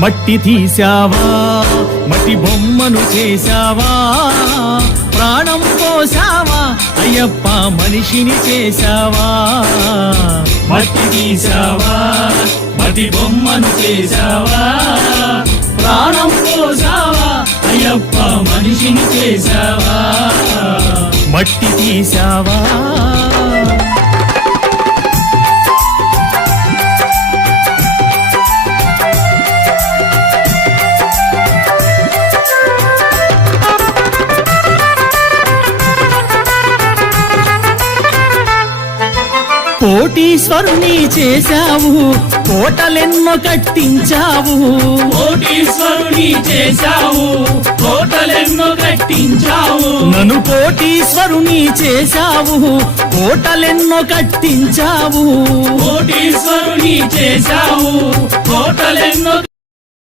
మట్టి తీసావా మట్టి బొమ్మను చేశావా ప్రాణం పోసావా అయ్యప్ప మనిషిని చేశావా మట్టి తీసావా మట్టి బొమ్మను చేశావా ప్రాణం పోసావా అయ్యప్ప మనిషిని చేశావా మట్టి తీసావా కోటీశ్వరుని చేశావు కోటలెన్నో కట్టించావు కోటీశ్వరుని చేశావు కోటలెన్నో కట్టించావు నన్ను కోటీశ్వరుని చేశావు కోటలెన్నో కట్టించావు కోటీశ్వరుని చేశావు కోటలెన్నో